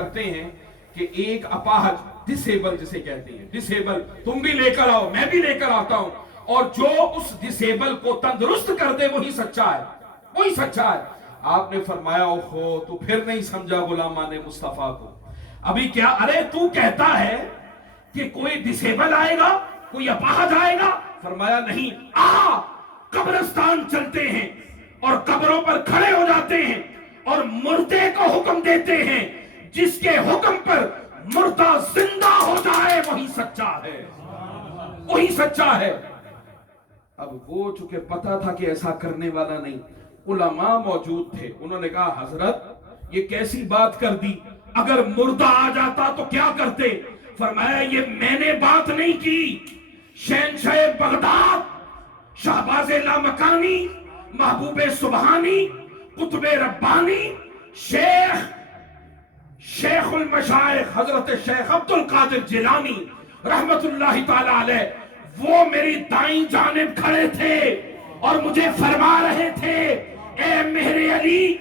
کرتے ہیں کہ ایک اپاہج ڈسیبل جسے کہتے ہیں، ڈسیبل تم بھی لے کر آؤ میں بھی لے کر آتا ہوں، اور جو اس ڈسیبل کو تندرست کر دے وہی سچا ہے، وہی سچا ہے۔ آپ نے فرمایا اوہو تو پھر نہیں سمجھا غلامان مصطفیٰ کو۔ ابھی کیا ارے تو کہتا ہے کہ کوئی ڈسیبل آئے گا، کوئی اپاہج آئے گا؟ فرمایا نہیں، قبرستان چلتے ہیں اور قبروں پر کھڑے ہو جاتے ہیں اور مردے کو حکم دیتے ہیں، جس کے حکم پر مردہ زندہ ہو جائے وہی سچا ہے، وہی سچا ہے۔ اب وہ چونکہ پتا تھا کہ ایسا کرنے والا نہیں، علماء موجود تھے، انہوں نے کہا حضرت یہ کیسی بات کر دی، اگر مردہ آ جاتا تو کیا کرتے؟ فرمایا یہ میں نے بات نہیں کی، شہنشاہ بغداد، شہباز لامکانی، محبوب سبحانی، قطب ربانی، شیخ المشائخ حضرت شیخ عبد القادر جیلانی رحمت اللہ تعالی علیہ، وہ میری دائیں جانب کھڑے تھے اور مجھے فرما رہے تھے اے مہر علی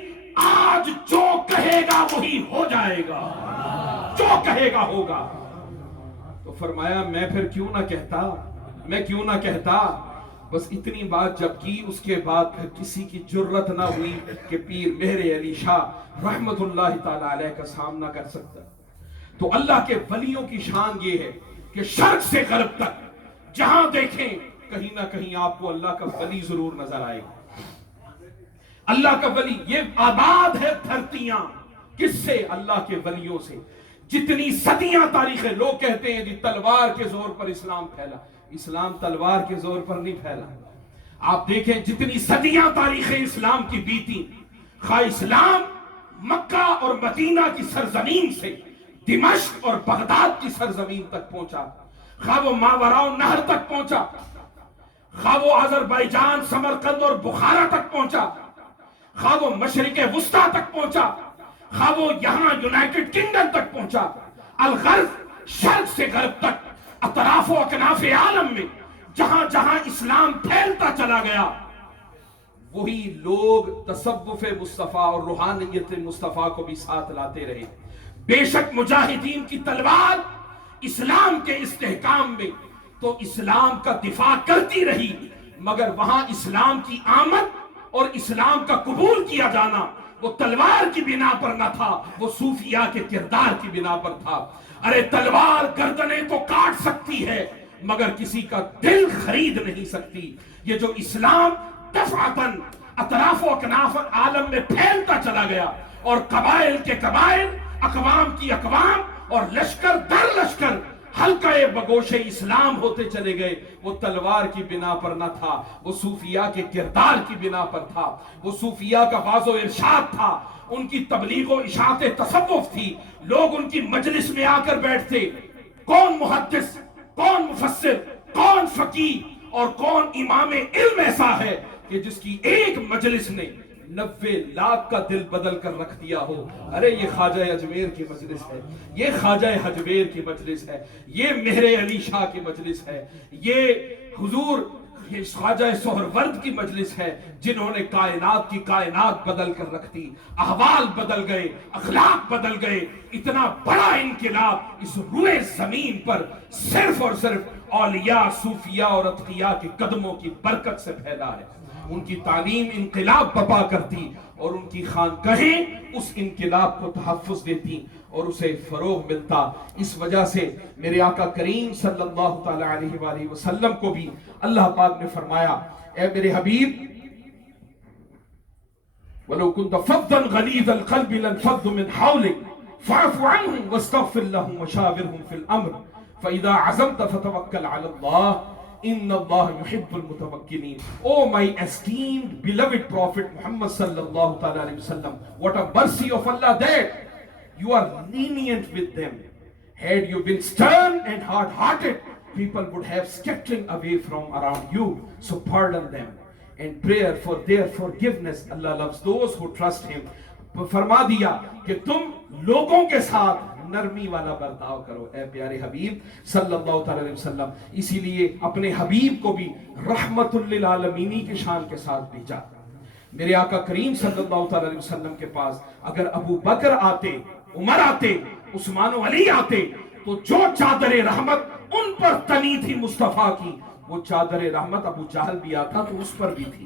آج جو کہے گا وہی ہو جائے گا، جو کہے گا ہوگا۔ تو فرمایا میں پھر کیوں نہ کہتا، میں کیوں نہ کہتا۔ بس اتنی بات جب کی اس کے بعد پھر کسی کی جرت نہ ہوئی کہ پیر مہر علی شاہ رحمت اللہ تعالی علیہ کا سامنا کر سکتا۔ تو اللہ کے ولیوں کی شان یہ ہے کہ شرق سے غرب تک جہاں دیکھیں کہیں نہ کہیں آپ کو اللہ کا ولی ضرور نظر آئے گا۔ اللہ کا ولی، یہ آباد ہے دھرتیاں کس سے؟ اللہ کے ولیوں سے۔ جتنی صدیاں تاریخیں، لوگ کہتے ہیں جی تلوار کے زور پر اسلام پھیلا، اسلام تلوار کے زور پر نہیں پھیلا۔ آپ دیکھیں جتنی صدیاں تاریخیں اسلام کی بیتی، خواہ اسلام مکہ اور مدینہ کی سرزمین سے دمشق اور بغداد کی سرزمین تک پہنچا، خواہ وہ ماوراء نہر تک پہنچا، خواہ وہ آذربائیجان، سمرقند اور بخارا تک پہنچا، خواہ وہ مشرق وسطیٰ تک پہنچا، خواہ وہ یہاں یونائٹڈ کنگڈم تک پہنچا، الغرب شرق سے غرب تک، اطراف و اکناف عالم میں جہاں جہاں اسلام پھیلتا چلا گیا، وہی لوگ تصوف مصطفیٰ اور روحانیت مصطفیٰ کو بھی ساتھ لاتے رہے۔ بے شک مجاہدین کی تلوار اسلام کے استحکام میں تو اسلام کا دفاع کرتی رہی، مگر وہاں اسلام کی آمد اور اسلام کا قبول کیا جانا وہ تلوار کی بنا پر نہ تھا، وہ صوفیاء کے کردار کی بنا پر تھا۔ ارے تلوار گردنیں تو کاٹ سکتی ہے مگر کسی کا دل خرید نہیں سکتی۔ یہ جو اسلام دفعتاً اطراف و اکناف عالم میں پھیلتا چلا گیا اور قبائل کے قبائل، اقوام کی اقوام اور لشکر در لشکر حلقہ بگوش اسلام ہوتے چلے گئے، وہ تلوار کی بنا پر نہ تھا، وہ صوفیاء کے کردار کی بنا پر تھا، وہ صوفیاء کا واعظ و ارشاد تھا، ان کی تبلیغ و اشاعت تصوف تھی۔ لوگ ان کی مجلس میں آ کر بیٹھتے، کون محدث، کون مفسر، کون فقیہ اور کون امام علم ایسا ہے کہ جس کی ایک مجلس نے 90 لاکھ کا دل بدل کر رکھ دیا ہو۔ ارے یہ خواجہ اجمیر کی مجلس ہے، یہ خواجہ حجویر کی مجلس ہے، یہ مہر علی شاہ کی مجلس ہے، یہ حضور خواجہ سہرورد کی مجلس ہے، جنہوں نے کائنات کی کائنات بدل کر رکھ دی، احوال بدل گئے، اخلاق بدل گئے۔ اتنا بڑا انقلاب اس روئے زمین پر صرف اور صرف اولیاء، صوفیاء اور اتقیاء کے قدموں کی برکت سے پھیلا ہے۔ ان کی تعلیم انقلاب برپا کرتی اور ان کی خانقاہیں اس انقلاب کو تحفظ دیتی اور اسے فروغ ملتا۔ اس وجہ سے میرے آقا کریم صلی اللہ تعالی علیہ وآلہ وسلم کو بھی اللہ پاک نے فرمایا اے میرے حبیب وَلَوْ كُنْتَ فَضًّا غَلِيظَ الْقَلْبِ لَانفَضُّوا مِنْ حَوْلِكَ فَاعْفُ عَنْهُمْ وَاسْتَغْفِرْ لَهُمْ وَشَاوِرْهُمْ فِي الْأَمْرِ فَإِذَا عَزَمْتَ فَتَوَكَّلْ عَلَى اللَّهِ إِنَّ اللَّهَ يُحِبُّ الْمُتَوَكِّلِينَ۔ Oh my esteemed beloved Prophet Muhammad sallallahu ta'ala alayhi wa sallam, what a mercy of Allah that you are lenient with them. Had you been stern and hard-hearted, people would have scattering away from around you. So pardon them and prayer for their forgiveness. Allah loves those who trust Him. فرما دیا کہ تم لوگوں کے ساتھ نرمی والا برتاؤ کرو اے پیارے حبیب صلی اللہ تعالی علیہ وسلم۔ اسی لیے اپنے حبیب کو بھی رحمت للعالمینی کی شان کے ساتھ بھیجا۔ میرے آقا کریم صلی اللہ تعالی علیہ وسلم کے پاس اگر ابو بکر آتے عمر آتے، عثمان و علی آتے تو جو چادر رحمت ان پر تنی تھی مصطفیٰ کی، وہ چادر رحمت ابو جہل بھی آتا تو اس پر بھی تھی۔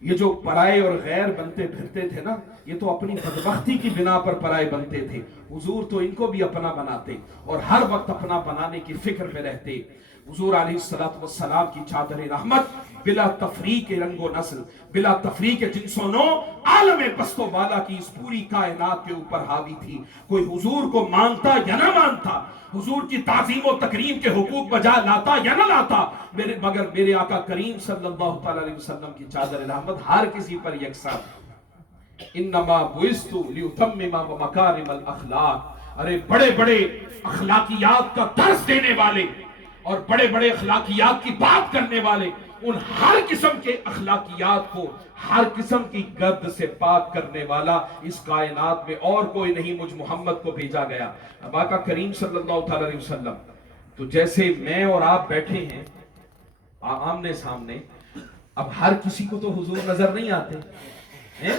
یہ جو پرائے اور غیر بنتے پھرتے تھے نا، یہ تو اپنی بدبختی کی بنا پر پرائے بنتے تھے۔ حضور تو ان کو بھی اپنا بناتے اور ہر وقت اپنا بنانے کی فکر میں رہتے۔ حضور علیہ السلام کی چادر رحمت بلا تفریق رنگ و نسل، بلا تفریق جنس و نو، عالم پست و بالا کی اس پوری کائنات کے اوپر حاوی تھی۔ کوئی حضور کو مانتا یا نہ مانتا، حضور کی تعظیم و تکریم کے حقوق بجا لاتا یا نہ لاتا، مگر میرے آقا کریم صلی اللہ تعالی علیہ وسلم کی چادر رحمت ہر کسی پر یکساں۔ انما بعثت لیتمم مکارم الاخلاق، ارے بڑے بڑے اخلاقیات کا درس دینے والے اور بڑے بڑے اخلاقیات کی بات کرنے والے، ان ہر قسم کے اخلاقیات کو، ہر قسم کی گرد سے پاک کرنے والا اس کائنات میں اور کوئی نہیں، مجھ محمد کو بھیجا گیا۔ اب آقا کریم صلی اللہ تعالی علیہ وسلم تو جیسے میں اور آپ بیٹھے ہیں آمنے سامنے، اب ہر کسی کو تو حضور نظر نہیں آتے ہیں،